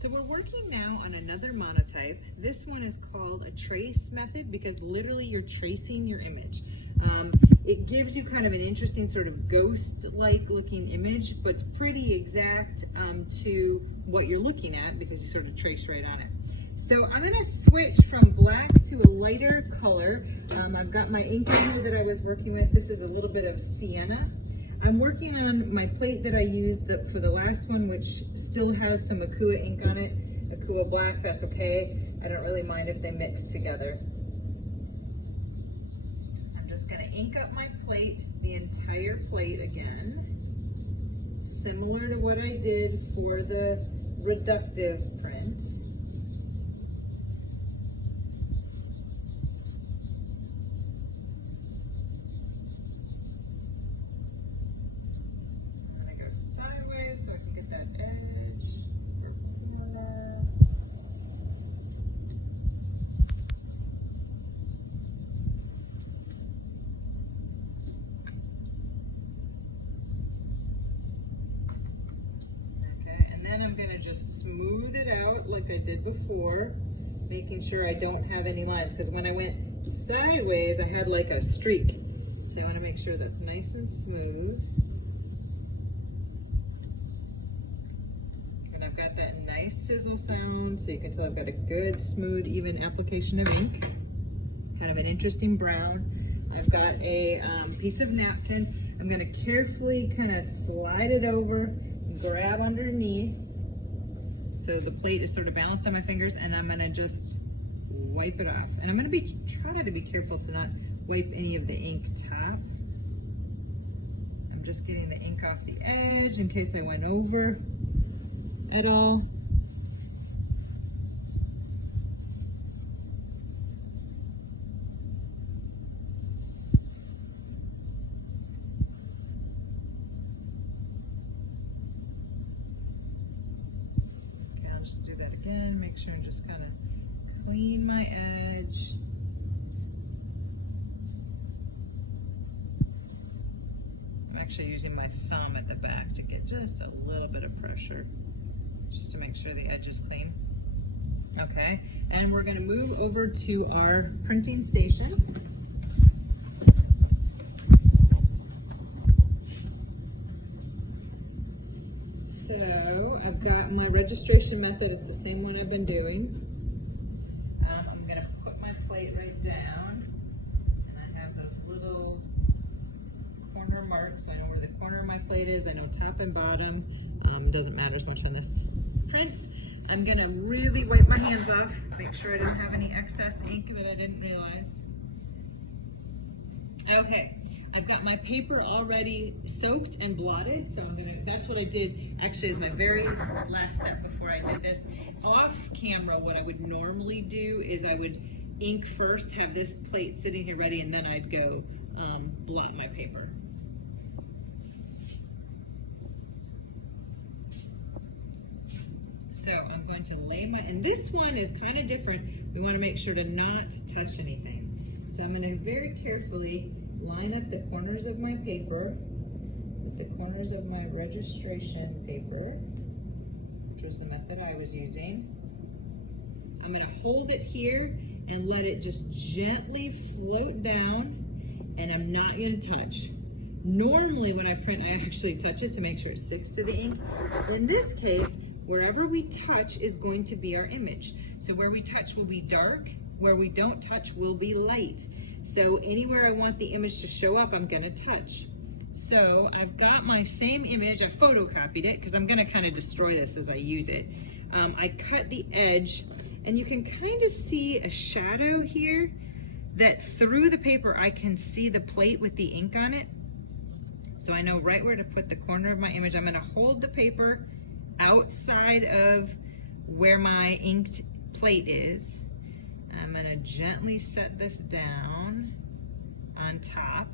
So we're working now on another monotype. This one is called a trace method because literally you're tracing your image. It gives you kind of an interesting sort of ghost-like looking image, but it's pretty exact to what you're looking at because you sort of trace right on it. So I'm gonna switch from black to a lighter color. I've got my ink here that I was working with. This is a little bit of sienna. I'm working on my plate that I used for the last one, which still has some Akua ink on it. Akua black, that's okay. I don't really mind if they mix together. I'm just gonna ink up my plate, the entire plate again. Similar to what I did for the reductive print. Sideways so I can get that edge or corner. Okay, and then I'm going to just smooth it out like I did before, making sure I don't have any lines, because when I went sideways I had like a streak. So I want to make sure that's nice and smooth. I've got that nice sizzle sound, so you can tell I've got a good, smooth, even application of ink. Kind of an interesting brown. I've got a piece of napkin. I'm going to carefully kind of slide it over, grab underneath, so the plate is sort of balanced on my fingers, and I'm going to just wipe it off. And I'm going to try to be careful to not wipe any of the ink top. I'm just getting the ink off the edge in case I went over at all. Okay, I'll just do that again, make sure and just kind of clean my edge. I'm actually using my thumb at the back to get just a little bit of pressure, just to make sure the edge is clean. Okay, and we're going to move over to our printing station. So I've got my registration method. It's the same one I've been doing. I'm going to put my plate right down, and I have those little corner marks, so I know where the corner of my plate is. I know top and bottom. Doesn't matter as much on this print. I'm gonna really wipe my hands off, make sure I don't have any excess ink that I didn't realize. Okay, I've got my paper already soaked and blotted, so that's what I did actually as my very last step before I did this. Off camera, what I would normally do is I would ink first, have this plate sitting here ready, and then I'd go blot my paper. So I'm going to lay and this one is kind of different. We want to make sure to not touch anything. So I'm going to very carefully line up the corners of my paper with the corners of my registration paper, which was the method I was using. I'm going to hold it here and let it just gently float down, and I'm not going to touch. Normally when I print, I actually touch it to make sure it sticks to the ink. In this case, wherever we touch is going to be our image. So where we touch will be dark, where we don't touch will be light. So anywhere I want the image to show up, I'm gonna touch. So I've got my same image, I photocopied it because I'm gonna kind of destroy this as I use it. I cut the edge, and you can kind of see a shadow here that through the paper I can see the plate with the ink on it. So I know right where to put the corner of my image. I'm gonna hold the paper outside of where my inked plate is. I'm going to gently set this down on top.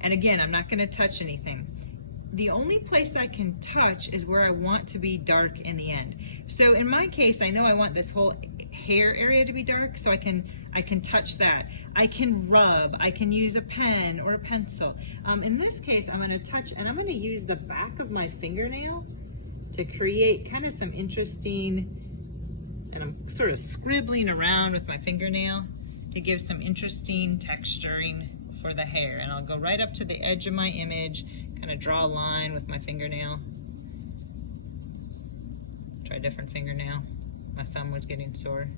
And again, I'm not going to touch anything. The only place I can touch is where I want to be dark in the end. So in my case, I know I want this whole hair area to be dark, so I can touch that. I can rub, I can use a pen or a pencil. In this case, I'm going to touch, and I'm going to use the back of my fingernail to create kind of some interesting, and I'm sort of scribbling around with my fingernail to give some interesting texturing for the hair. And I'll go right up to the edge of my image, kind of draw a line with my fingernail. Try a different fingernail. My thumb was getting sore.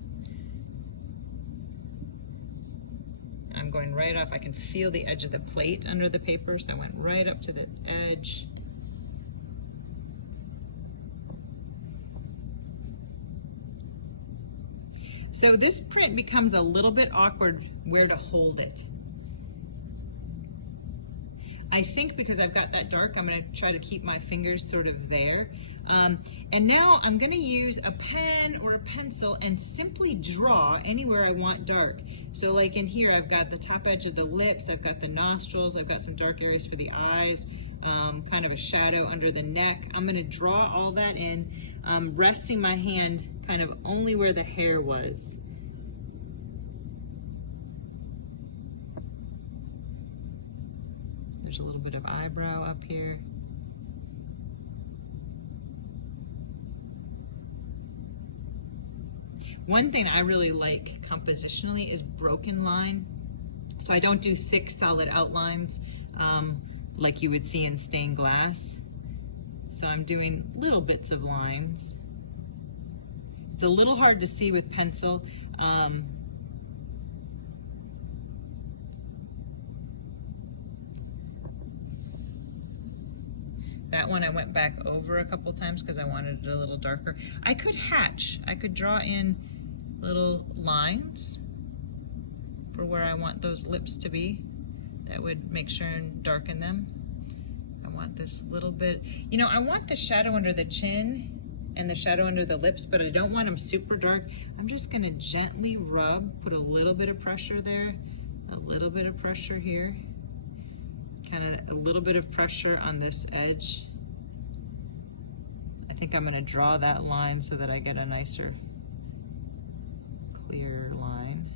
I'm going right off. I can feel the edge of the plate under the paper, so I went right up to the edge. So this print becomes a little bit awkward where to hold it. I think because I've got that dark, I'm going to try to keep my fingers sort of there. And now I'm going to use a pen or a pencil and simply draw anywhere I want dark. So like in here, I've got the top edge of the lips, I've got the nostrils, I've got some dark areas for the eyes, kind of a shadow under the neck. I'm going to draw all that in, resting my hand kind of only where the hair was. There's a little bit of eyebrow up here. One thing I really like compositionally is broken line. So I don't do thick solid outlines like you would see in stained glass. So I'm doing little bits of lines. It's a little hard to see with pencil. That one I went back over a couple times because I wanted it a little darker. I could hatch. I could draw in little lines for where I want those lips to be. That would make sure and darken them. I want this little bit, you know, I want the shadow under the chin and the shadow under the lips, but I don't want them super dark. I'm just gonna gently rub, put a little bit of pressure there, a little bit of pressure here, kind of a little bit of pressure on this edge. I think I'm gonna draw that line so that I get a nicer, clearer line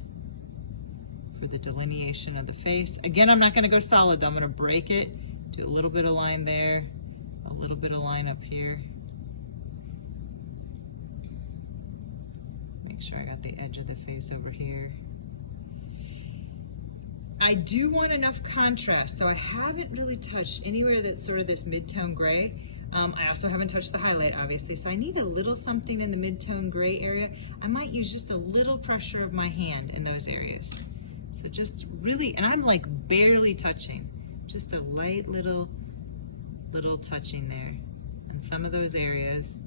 for the delineation of the face. Again, I'm not gonna go solid though. I'm gonna break it, do a little bit of line there, a little bit of line up here. Make sure I got the edge of the face over here. I do want enough contrast, so I haven't really touched anywhere that's sort of this mid-tone gray. I also haven't touched the highlight, obviously, so I need a little something in the mid-tone gray area. I might use just a little pressure of my hand in those areas. So just really, and I'm like barely touching, just a light little touching there on some of those areas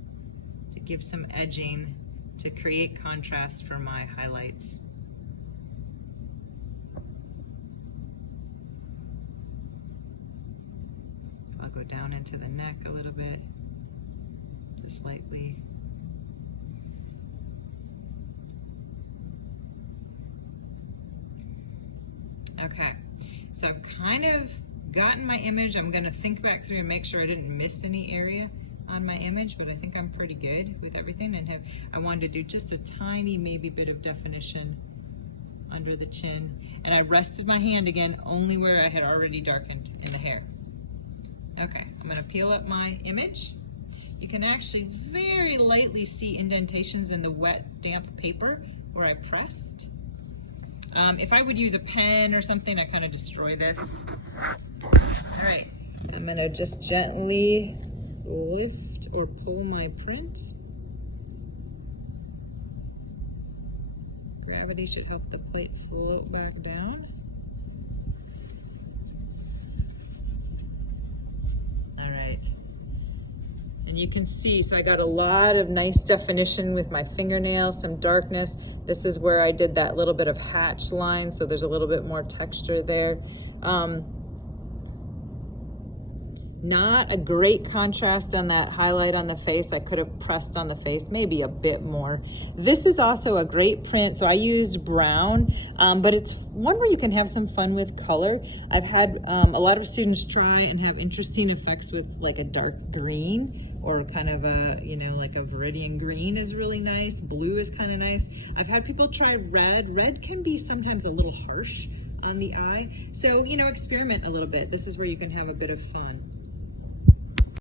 to give some edging to create contrast for my highlights. I'll go down into the neck a little bit, just lightly. Okay, so I've kind of gotten my image. I'm gonna think back through and make sure I didn't miss any area on my image, but I think I'm pretty good with everything. And I wanted to do just a tiny, maybe bit of definition under the chin. And I rested my hand again only where I had already darkened in the hair. Okay, I'm gonna peel up my image. You can actually very lightly see indentations in the wet, damp paper where I pressed. If I would use a pen or something, I kind of destroy this. All right, I'm gonna just gently lift or pull my print. Gravity should help the plate float back down. All right. And you can see, so I got a lot of nice definition with my fingernail, some darkness. This is where I did that little bit of hatch line, so there's a little bit more texture there. Not a great contrast on that highlight on the face. I could have pressed on the face maybe a bit more. This is also a great print, so I used brown, but it's one where you can have some fun with color. I've had a lot of students try and have interesting effects with like a dark green, or kind of a, you know, like a viridian green is really nice. Blue is kind of nice. I've had people try red. Red can be sometimes a little harsh on the eye. So, you know, experiment a little bit. This is where you can have a bit of fun.